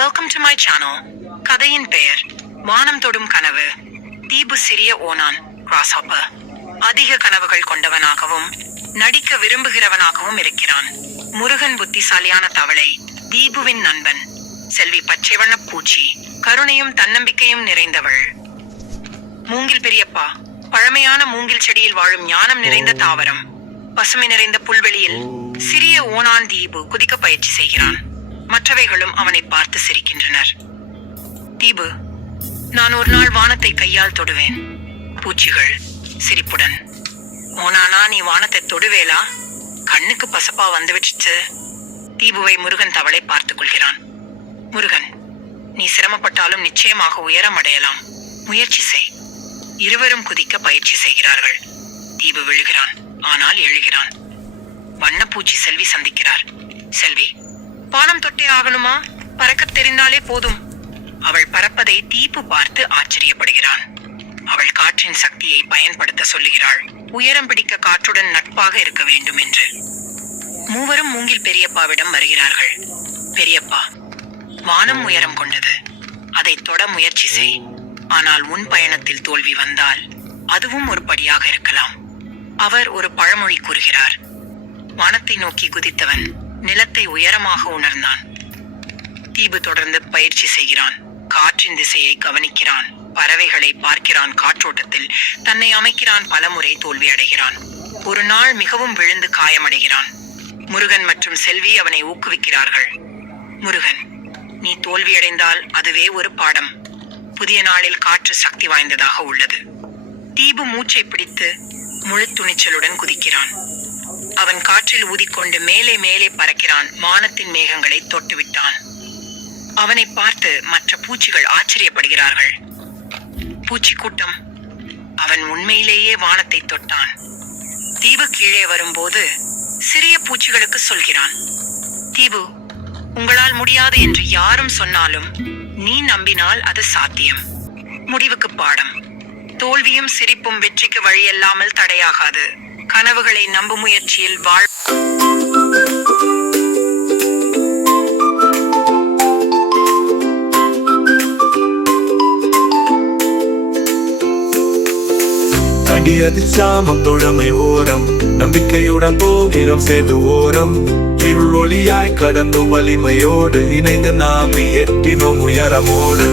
Welcome to my channel. கதையின் பெயர் வானம் தொடும் கனவு. தீபு சிறிய ஓனான், கிராஸ்ஹாப்பர். அதிக கனவுகள் கொண்டவனாகவும் நடிக்க விரும்புகிறவனாகவும் இருக்கிறான். முருகன் புத்திசாலியான தவளை, தீபுவின் நண்பன். செல்வி பச்சை வண்ண பூச்சி, கருணையும் தன்னம்பிக்கையும் நிறைந்தவள். மூங்கில் பெரியப்பா, பழமையான மூங்கில் செடியில் வாழும் ஞானம் நிறைந்த தாவரம். பசுமை நிறைந்த புல்வெளியில் சிறிய ஓனான் தீபு குதிக்க பயிற்சி செய்கிறான். மற்றவைகளும் அவனை பார்த்து சிரிக்கின்றனர். தீபு, நான் ஒரு நாள் வானத்தை கையால் தொடுவேன். பூச்சிகள் சிரிப்புடன், ஓனானா நீ வானத்தை தொடுவேலா? கண்ணுக்கு பசப்பா வந்து விட்டுச்சு. தீபுவை முருகன் தவளை பார்த்துக் கொள்கிறான். முருகன், நீ சிரமப்பட்டாலும் நிச்சயமாக உயரம் அடையலாம். முயற்சி செய். இருவரும் குதிக்க பயிற்சி செய்கிறார்கள். தீபு விழுகிறான், ஆனால் எழுகிறான். வண்ணப்பூச்சி செல்வி சந்திக்கிறார். செல்வி, வானம் தொட்டே ஆகணுமா? பறக்க தெரிந்தாலே போதும். அவள் பறப்பதை தீபு பார்த்து ஆச்சரியப்படுகிறான். அவள் காற்றின் சக்தியை பயன்படுத்த சொல்லுகிறாள். உயரம் பிடிக்க காற்றுடன் நட்பாக இருக்க வேண்டும் என்று. மூவரும் மூங்கில் பெரியப்பாவிடம் வருகிறார்கள். பெரியப்பா, வானம் உயரம் கொண்டது. அதை தொட முயற்சி செய். ஆனால் உன் பயணத்தில் தோல்வி வந்தால் அதுவும் ஒரு படியாக இருக்கலாம். அவர் ஒரு பழமொழி கூறுகிறார். வானத்தை நோக்கி குதித்தவன் நிலத்தை உயரமாக உணர்ந்தான். தீபு தொடர்ந்து பயிற்சி செய்கிறான். காற்றின் திசையை கவனிக்கிறான். பறவைகளை பார்க்கிறான். காற்றோட்டத்தில் தன்னை அமைக்கிறான். பலமுறை தோல்வி அடைகிறான். ஒரு நாள் மிகவும் விழுந்து காயமடைகிறான். முருகன் மற்றும் செல்வி அவனை ஊக்குவிக்கிறார்கள். முருகன், நீ தோல்வியடைந்தால் அதுவே ஒரு பாடம். புதிய நாளில் காற்று சக்தி வாய்ந்ததாக உள்ளது. தீபு மூச்சை பிடித்து முழு துணிச்சலுடன் குதிக்கிறான். அவன் காற்றில் ஊதிக்கொண்டு மேலே மேலே பறக்கிறான். வானத்தின் மேகங்களை தொட்டுவிட்டான். அவனை பார்த்து மற்ற பூச்சிகள் ஆச்சரியப்படுகிறார்கள். பூச்சி கூட்டம், அவன் உண்மையிலேயே வானத்தை தொட்டான். தீபு கீழே வரும்போது சிறிய பூச்சிகளுக்கு சொல்கிறான். தீபு, உங்களால் முடியாது என்று யாரும் சொன்னாலும் நீ நம்பினால் அது சாத்தியம். முடிவுக்கு பாடம். தோல்வியும் சிரிப்பும் வெற்றிக்கு வழியல்லாமல் தடையாகாது. கனவுகளை நம்பும் முயற்சியில் வாழ். அடியதில் சாமம் தொழமை ஓரம், நம்பிக்கையுடன் போகிறோம் சேது ஓரம். இருள் ஒளியாய் கடந்து வலிமையோடு இணைந்து நாம் எட்டினோம் உயரமோடு.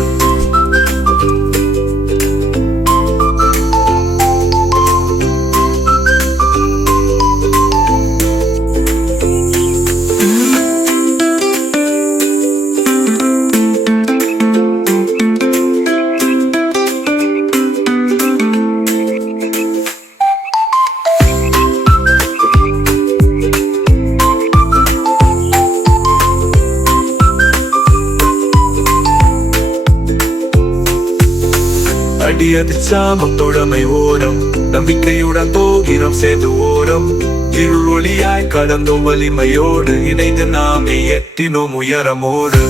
அடியதில் சாமம் தொழமை ஓரம், நம்பிக்கையுடன் போகிறோம் சேது ஓரம். இருள் ஒளியாய் கடந்தோம் வலிமையோடு இணைந்து நாமே எட்டினோம் உயரமோடு.